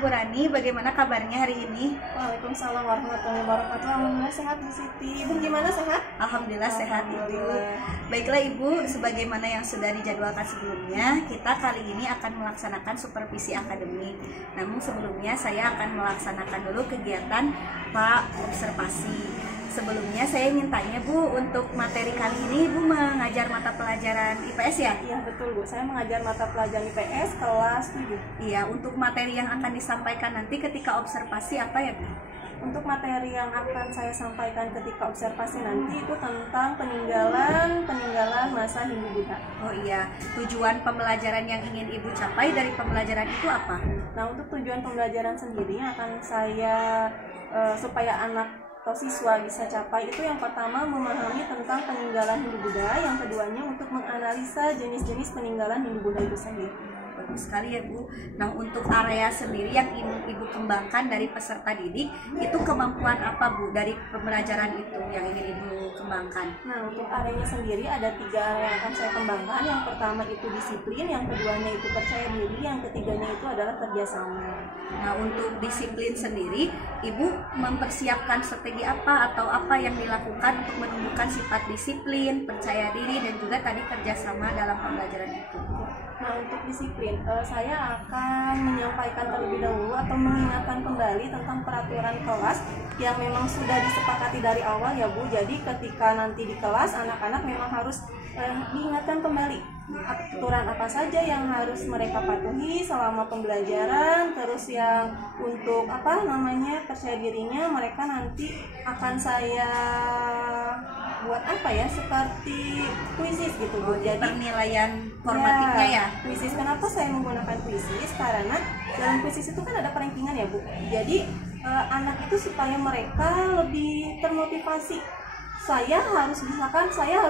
Bu Rani, bagaimana kabarnya hari ini? Waalaikumsalam warahmatullahi wabarakatuh. Alhamdulillah sehat Bu Siti. Ibu gimana, sehat? Alhamdulillah sehat Ibu. Baiklah Ibu, sebagaimana yang sudah dijadwalkan sebelumnya, kita kali ini akan melaksanakan supervisi akademik. Namun sebelumnya saya akan melaksanakan dulu kegiatan observasi. Sebelumnya saya ingin tanya Bu, untuk materi kali ini Ibu mengajar mata pelajaran IPS ya? Iya betul Bu, saya mengajar mata pelajaran IPS kelas 7. Iya, untuk materi yang akan disampaikan nanti ketika observasi apa ya Bu? Untuk materi yang akan saya sampaikan ketika observasi nanti itu tentang peninggalan masa Hindu-Buddha. Oh iya, tujuan pembelajaran yang ingin Ibu capai dari pembelajaran itu apa? Nah, untuk tujuan pembelajaran sendiri akan saya supaya anak atau siswa bisa capai itu yang pertama memahami tentang peninggalan Hindu-Buddha, yang keduanya untuk menganalisa jenis-jenis peninggalan Hindu-Buddha itu sendiri. Bagus sekali ya Bu. Nah, untuk area sendiri yang ingin Ibu kembangkan dari peserta didik, itu kemampuan apa Bu dari pembelajaran itu yang ingin Ibu kembangkan? Nah, untuk areanya sendiri ada 3 area yang akan saya kembangkan. Yang pertama itu disiplin, yang keduanya itu percaya diri, yang ketiganya itu adalah kerjasama. Nah, untuk disiplin sendiri, Ibu mempersiapkan strategi apa atau apa yang dilakukan untuk menumbuhkan sifat disiplin, percaya diri, dan juga tadi kerjasama dalam pembelajaran itu? Nah, untuk disiplin, saya akan menyampaikan terlebih dahulu atau mengingatkan kembali tentang peraturan kelas yang memang sudah disepakati dari awal ya Bu. Jadi ketika nanti di kelas anak-anak memang harus diingatkan kembali aturan apa saja yang harus mereka patuhi selama pembelajaran. Terus yang untuk percaya dirinya mereka nanti akan saya buat seperti kuisis gitu Bu. Jadi penilaian formatifnya ya. Kuisis, kenapa saya menggunakan kuisis? Karena dalam kuisis itu kan ada perankingan ya Bu. Jadi anak itu supaya mereka lebih termotivasi. Saya harus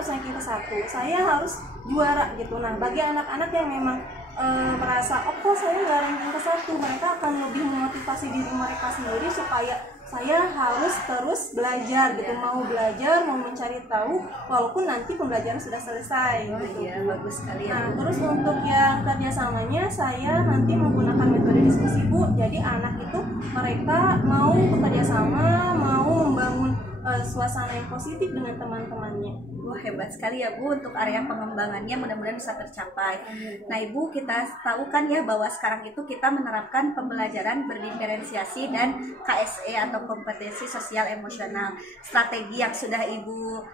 ranking ke 1, saya harus juara gitu. Nah, bagi anak-anak yang memang merasa kok saya nggak ranking ke 1, mereka akan lebih memotivasi diri mereka sendiri supaya saya harus terus belajar gitu, mau belajar, mau mencari tahu walaupun nanti pembelajaran sudah selesai. Gitu. Iya, bagus sekali ya. Nah, terus untuk yang kerjasamanya saya nanti menggunakan metode diskusi Bu. Jadi anak itu mereka mau bekerja sama, mau membangun suasana yang positif dengan teman-temannya. Wah, hebat sekali ya Bu untuk area pengembangannya, mudah-mudahan bisa tercapai. Nah Ibu, kita tahu kan ya bahwa sekarang itu kita menerapkan pembelajaran berdiferensiasi dan KSE atau kompetensi sosial emosional. Strategi yang sudah Ibu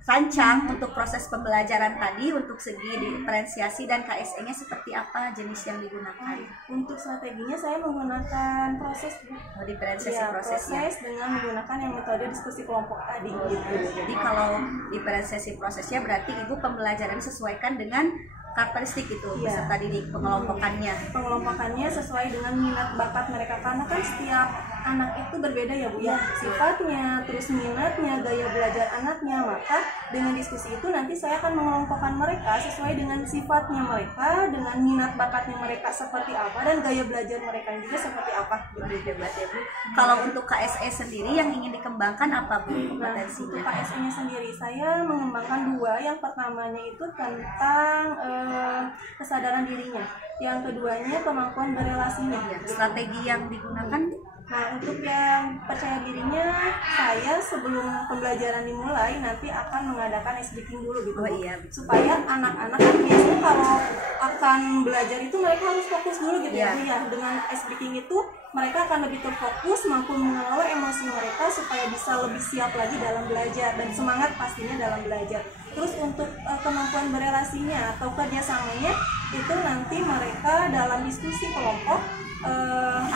rancang untuk proses pembelajaran tadi untuk segi diferensiasi dan KSE-nya seperti apa jenis yang digunakan? Untuk strateginya saya menggunakan proses diferensiasi ya, prosesnya. proses dengan menggunakan yang metode diskusi kelompok tadi gitu. Jadi kalau diferensiasi prosesnya berarti Ibu pembelajaran sesuaikan dengan karakteristik itu peserta didik, pengelompokannya sesuai dengan minat bakat mereka, karena kan setiap anak itu berbeda ya Bu ya, sifatnya, terus minatnya, gaya belajar anaknya. Maka dengan diskusi itu nanti saya akan mengelompokkan mereka sesuai dengan sifatnya mereka, dengan minat bakatnya mereka seperti apa, dan gaya belajar mereka juga seperti apa gitu. Hebat ya Bu. Kalau untuk KSE sendiri yang ingin dikembangkan apa Bu kompetensinya? Untuk KSE-nya sendiri saya mengembangkan 2. Yang pertamanya itu tentang kesadaran dirinya, yang keduanya kemampuan berelasinya. Strategi yang digunakan. Nah, untuk yang percaya dirinya, saya sebelum pembelajaran dimulai nanti akan mengadakan ice breaking dulu gitu. Supaya anak-anak kan biasanya kalau akan belajar itu mereka harus fokus dulu gitu ya. Dengan ice breaking itu mereka akan lebih terfokus, mampu mengelola emosi mereka supaya bisa lebih siap lagi dalam belajar dan semangat pastinya dalam belajar. Terus untuk kemampuan berelasinya atau kerjasamanya itu nanti mereka dalam diskusi kelompok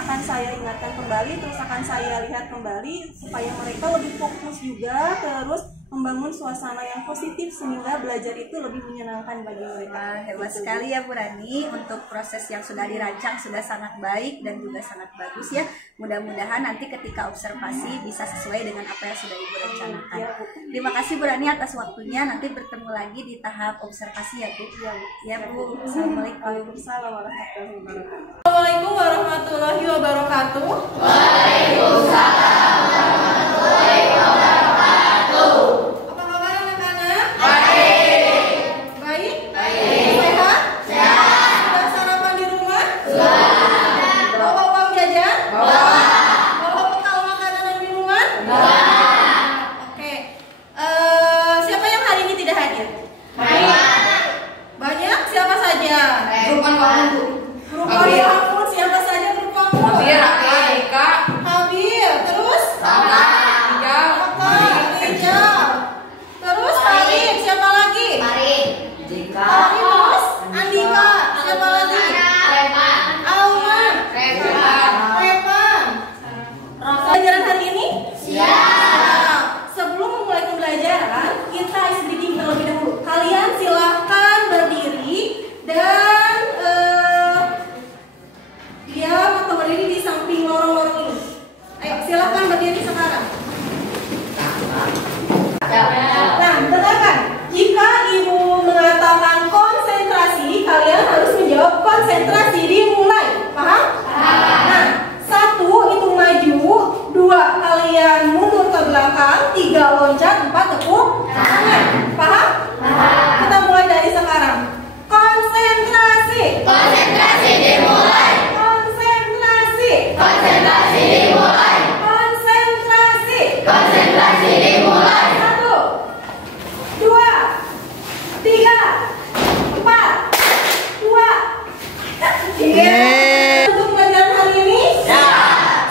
akan saya ingatkan kembali, terus akan saya lihat kembali supaya mereka lebih fokus juga, terus membangun suasana yang positif sehingga belajar itu lebih menyenangkan bagi mereka. Hebat sekali ya Bu Rani, untuk proses yang sudah dirancang sudah sangat baik dan juga sangat bagus ya. Mudah-mudahan nanti ketika observasi bisa sesuai dengan apa yang sudah Ibu rencanakan. Terima kasih Bu Rani atas waktunya. Nanti bertemu lagi di tahap observasi ya Bu. Ya Bu. Assalamualaikum. Assalamualaikum warahmatullahi wabarakatuh. Waalaikumsalam warahmatullahi wabarakatuh. Apa kabar anak-anak? Baik. Baik? Baik. Sehat? Sehat. Sudah sarapan di rumah? Sudah. Bawa uang jajan? Grupan kamu. Grupan kamu siapa saja grup kamu? Habir, Raka, Dika. Habir, terus? Raka, Rijal. Rijal. Terus Farid, siapa lagi? Farid. Farid, terus Andika, siapa lagi? Revan. Alman. Revan. Revan. Pelajaran hari ini? Siap. Sebelum memulai pembelajaran, kita isi reading terlebih dahulu. Kalian silahkan berdiri dan diam atau berdiri di samping lorong-lorong ini. Ayo, silahkan berdiri sekarang. Nah, dengarkan. Jika ibu mengatakan konsentrasi, kalian harus menjawab konsentrasi, dimulai. Paham? Nah, 1 itu maju, 2 kalian mundur ke belakang, 3 loncat, 4 tepuk tangan. Paham? Kita mulai dari sekarang. Konsentrasi. Konsentrasi dimulai. Konsentrasi. Konsentrasi dimulai. Konsentrasi. Konsentrasi dimulai. 1, 2, 3, 4, 2. Untuk pelajaran hari ini,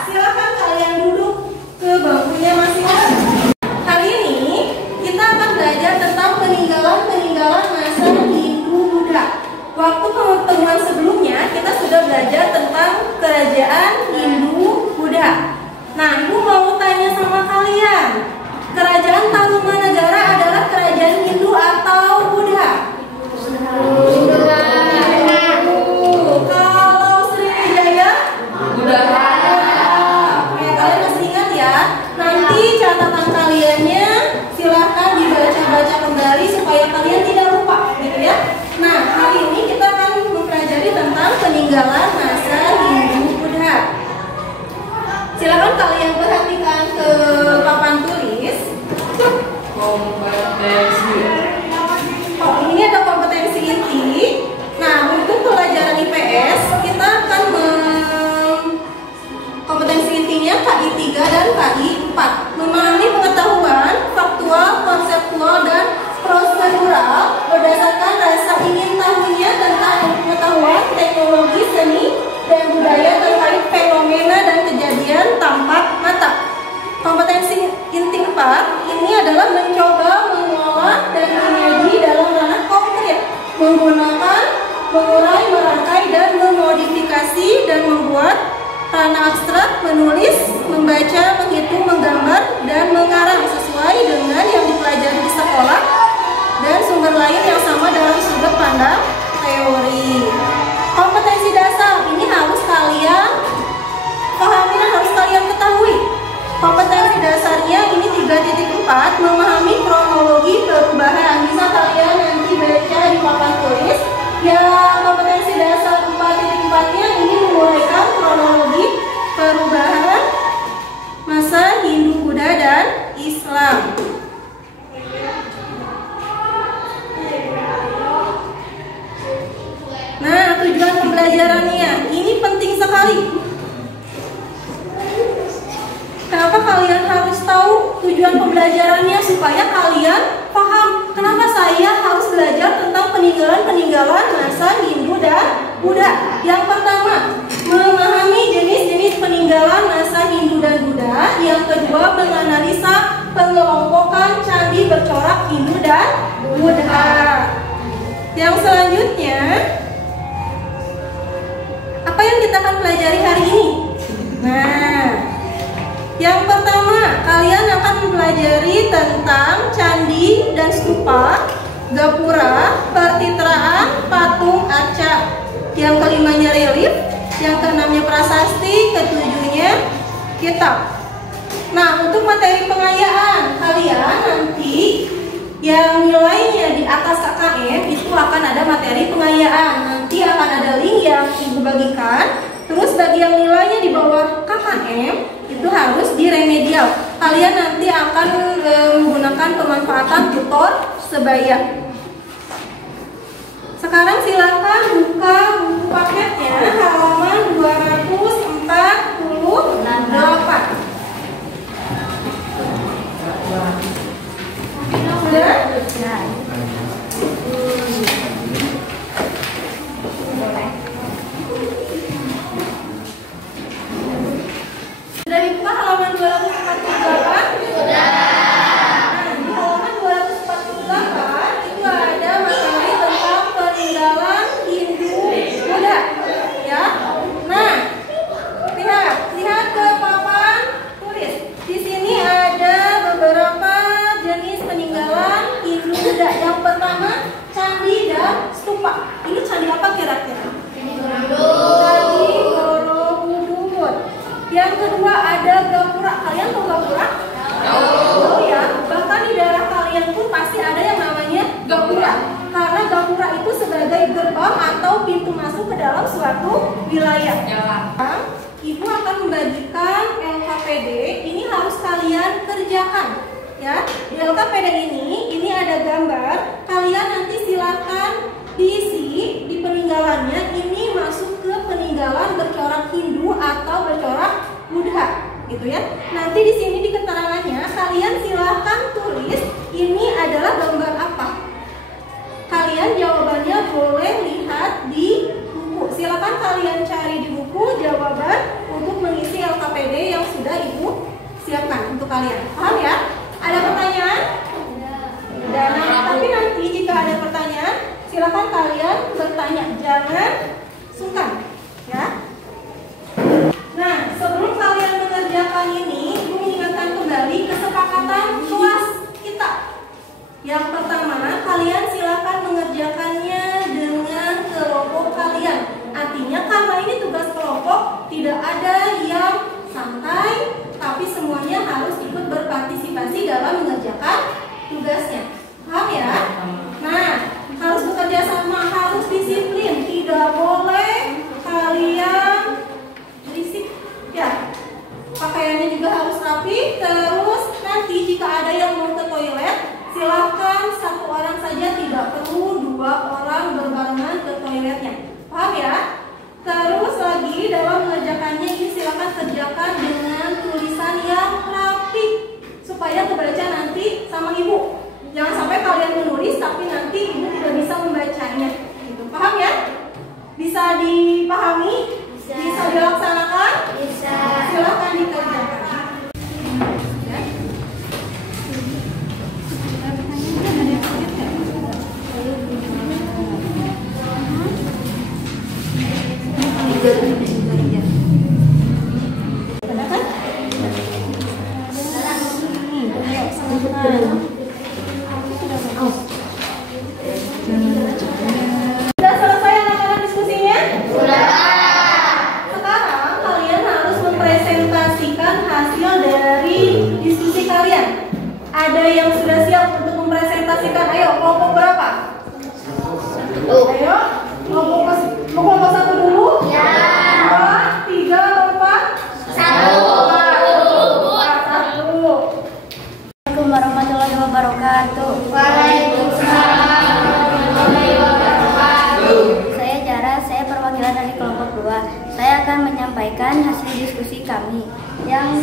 silakan kalian duduk ke bangkunya masing-masing. Hari ini kita akan belajar tentang peninggalan masa Hindu-Buddha. Waktu pertemuan sebelumnya kita sudah belajar tentang kerajaan Hindu-Buddha. Nah, ibu mau tanya sama kalian, kerajaan Tarumanagara adalah kerajaan Hindu atau Buddha? Kalau Sriwijaya? Udah. Oke, kalian masih ingat ya? Nanti catatan kaliannya silahkan dibaca-baca kembali supaya kalian tidak lupa, gitu ya. Nah, hari ini kita akan mempelajari tentang peninggalan masa Hindu-Buddha. Silakan kalian perhatikan ke papan tulis. Kompetensi. Oh, ini ada kompetensi inti. Nah, untuk pelajaran IPS kita akan kompetensi intinya KI 3 dan KI 4. Memahami pengetahuan faktual, konseptual, dan prosedural berdasarkan rasa ingin tahunya tentang pengetahuan, teknologi, seni, dan budaya terkait fenomena dan kejadian tampak mata. Kompetensi inti 4 ini adalah mencoba mengolah dan menyaji dalam ranah konkret, menggunakan, mengurai, merangkai, dan memodifikasi dan membuat ranah abstrak, menulis, membaca, menghitung, menggambar, dan mengarang sesuai dengan yang dipelajari di sekolah dan sumber lain yang sama dalam sudut pandang teori. Kompetensi dasar ini harus kalian pahami dan harus kalian ketahui. Kompetensi dasarnya ini 3.4, memahami kronologi perubahan. Bisa kalian nanti baca di papan tulis. Yang kompetensi dasar 4.4-nya ini menguraikan kronologi perubahan masa Hindu-Buddha dan Islam. Nah, tujuan pembelajarannya ini penting sekali. Kenapa kalian harus tahu tujuan pembelajarannya? Supaya kalian paham kenapa saya harus belajar tentang peninggalan masa Hindu dan Buddha. Yang pertama, memahami jenis-jenis peninggalan masa Hindu dan Buddha. Yang kedua, menganalisa pengelompokan candi bercorak Hindu dan Buddha. Yang selanjutnya, apa yang kita akan pelajari hari ini? Nah, yang pertama, kalian akan mempelajari tentang candi dan stupa, gapura, pertitraan, patung, arca. Yang kelimanya relief, yang keenamnya prasasti, ketujuhnya kitab. Nah, untuk materi pengayaan kalian nanti yang nilainya di atas KKM itu akan ada materi pengayaan. Nanti akan ada link yang ibu bagikan. Terus bagi yang nilainya di bawah KKM itu harus di remedial. Kalian nanti akan menggunakan pemanfaatan tutor sebaya. Sekarang silakan buka buku paketnya halaman 248. Sudah? Boleh. ke dalam suatu wilayah. Jalan. Ibu akan membagikan LKPD, ini harus kalian kerjakan ya. Di LKPD ini ada gambar, kalian nanti silakan diisi di peninggalannya. Ini masuk ke peninggalan bercorak Hindu atau bercorak Buddha, gitu ya. Nanti di sini di keterangannya kalian silahkan tulis ini adalah gambar apa. Kalian jawabannya boleh lihat di buku. Silakan kalian cari di buku jawaban untuk mengisi LKPD yang sudah Ibu siapkan untuk kalian. Paham ya? Ada pertanyaan? Dan tapi nanti jika ada pertanyaan, silakan kalian bertanya, jangan sungkan, ya. Nah, sebelum kalian mengerjakan ini, Ibu mengingatkan kembali kesepakatan kelas kita. Yang pertama, kalian silakan mengerjakannya dengan kelompok kalian. Artinya karena ini tugas kelompok, tidak ada yang santai, tapi semuanya harus ikut berpartisipasi dalam mengerjakan tugasnya. Paham ya? Nah, harus bekerja sama, harus disiplin, tidak boleh kalian berisik ya. Pakaiannya juga harus rapi. Terus nanti jika ada yang mau ke toilet, silakan satu orang saja, tidak perlu 2 orang berbarengan ke toiletnya. Paham ya? Terus lagi dalam mengerjakannya ini silakan kerjakan dengan tulisan yang rapi supaya kebaca nanti sama ibu. Jangan sampai kalian menulis tapi nanti ibu tidak bisa membacanya. Gitu. Paham ya? Bisa dipahami? Bisa dilaksanakan? Bisa. Silakan dikerjakan. Sudah selesai anak-anak diskusinya? Sudah. Sekarang kalian harus mempresentasikan hasil dari diskusi kalian. Ada yang sudah siap untuk mempresentasikan? Ayo, kelompok berapa? Ayo, kelompok 1 dulu. Ya. 2, 3, 4. 1. 1. Assalamualaikum warahmatullahi wabarakatuh. Waalaikumsalam warahmatullahi wabarakatuh. Saya Jara, saya perwakilan dari kelompok 2. Saya akan menyampaikan hasil diskusi kami yang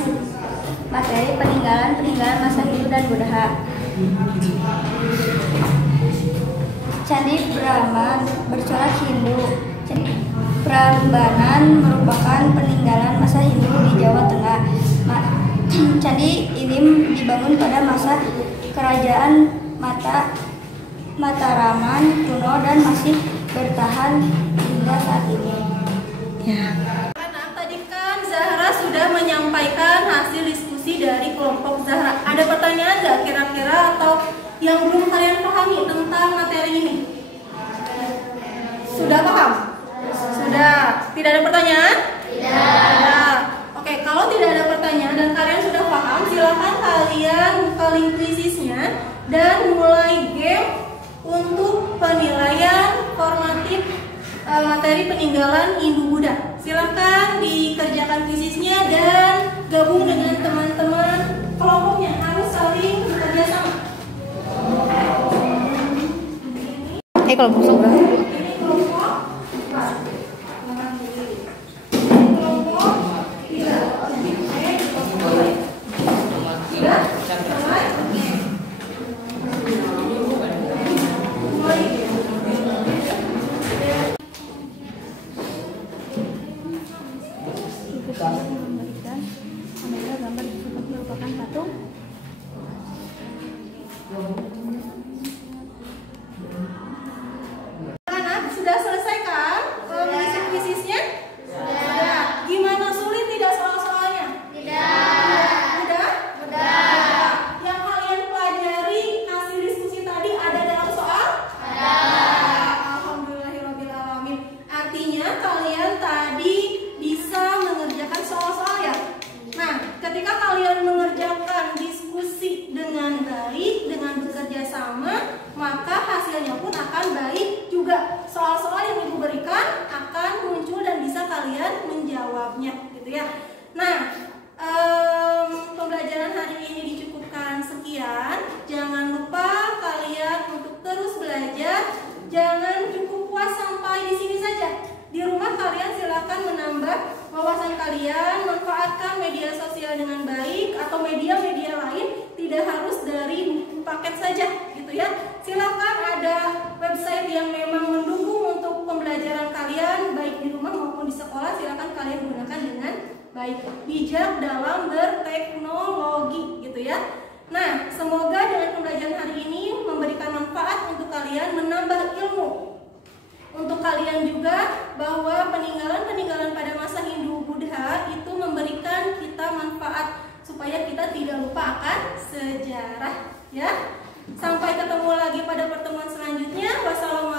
materi peninggalan masa Hindu dan Buddha. Candi Brahman bercorak Hindu. Prambanan merupakan peninggalan masa Hindu di Jawa Tengah. Candi ini dibangun pada masa kerajaan Mataraman kuno dan masih bertahan hingga saat ini. Nah, tadi kan Zahra sudah menyampaikan hasil diskusi dari kelompok Zahra. Ada pertanyaan nggak kira-kira atau yang belum kalian pahami tentang materi ini? Sudah paham? Sudah. Tidak ada pertanyaan? Tidak. Oke, kalau tidak ada pertanyaan dan kalian sudah paham, silakan kalian buka link krisisnya dan mulai game untuk penilaian formatif materi peninggalan Hindu Buddha. Silakan dikerjakan krisisnya dan gabung dengan teman-teman kelompoknya, harus saling bekerja sama. Kelompok sebelah. Ini kelompok kelompok 3. Sudah? Mulai? Memberikan aneka gambar tersebut merupakan patung. Anak, sudah selesai kan mengisi kuisisnya? Sudah. Gimana, sulit tidak soal-soalnya? Tidak. Mudah? Yang kalian pelajari hasil diskusi tadi ada dalam soal? Ada. Alhamdulillahirrahmanirrahim. Artinya kalian tadi bisa mengerjakan soal-soal ya? Nah, ketika kalian mengerjakan diskusi dengan baik, dengan bekerja sama, maka hasilnya pun akan baik juga. Soal-soal yang Ibu berikan akan kalian manfaatkan media sosial dengan baik atau media-media lain, tidak harus dari buku paket saja gitu ya. Silakan ada website yang memang mendukung untuk pembelajaran kalian baik di rumah maupun di sekolah, silakan kalian gunakan dengan baik. Bijak dalam berteknologi gitu ya. Nah, semoga dengan pembelajaran hari ini memberikan manfaat untuk kalian, menambah ilmu untuk kalian juga, bahwa peninggalan-peninggalan pada masa Hindu-Buddha itu memberikan kita manfaat supaya kita tidak lupa akan sejarah ya. Sampai ketemu lagi pada pertemuan selanjutnya. Wassalamualaikum